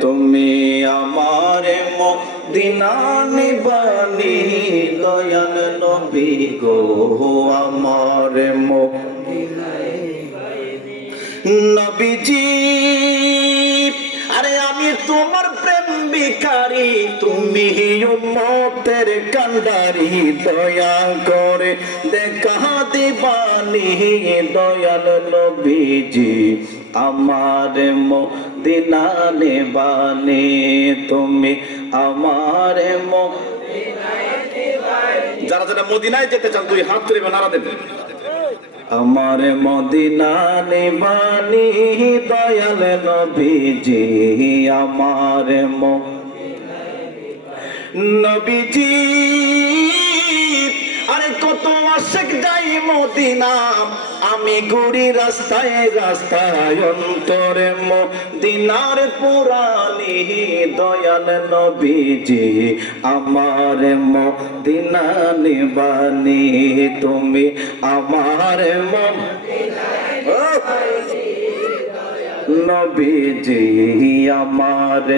তুমি আমার মদিনা নিবানি দয়াল নবী গো আমার নবীজি আরে আমি তোমার প্রেম ভিখারি তুমি উম্মতের কান্ডারি দয়া করে দেখা দিবানি দয়াল নবীজি আমার মদিনা নিবানি তুমি আমার যারা যারা মদিনায় যেতে চান দুই হাত তুলে নারা দেন আমার মদিনা নিবানি দয়াল নবীজি আমার নবীজি আরে কত আশিক যাই মদিনা আমি ঘুরি রাস্তায় রাস্তায় অন্তরে মদিনার পুরানি দয়াল নবীজি আমার মদিনা নিবানি তুমি আমার নবীজি আমার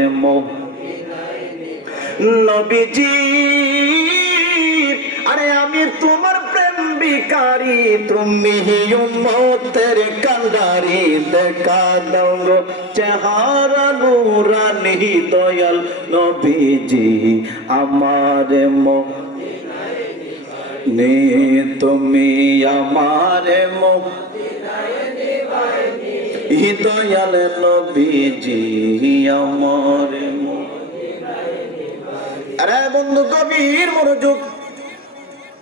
নবীজি আরে আমি তোমার প্রেম ভিখারি তুমি উম্মতের কান্ডারি দেখা দাও গো চেহারা নূরানি দয়াল নবীজি আমার নে তুমি আমার দয়াল নবীজি আমার আরে বন্ধু গভীর মনোযোগ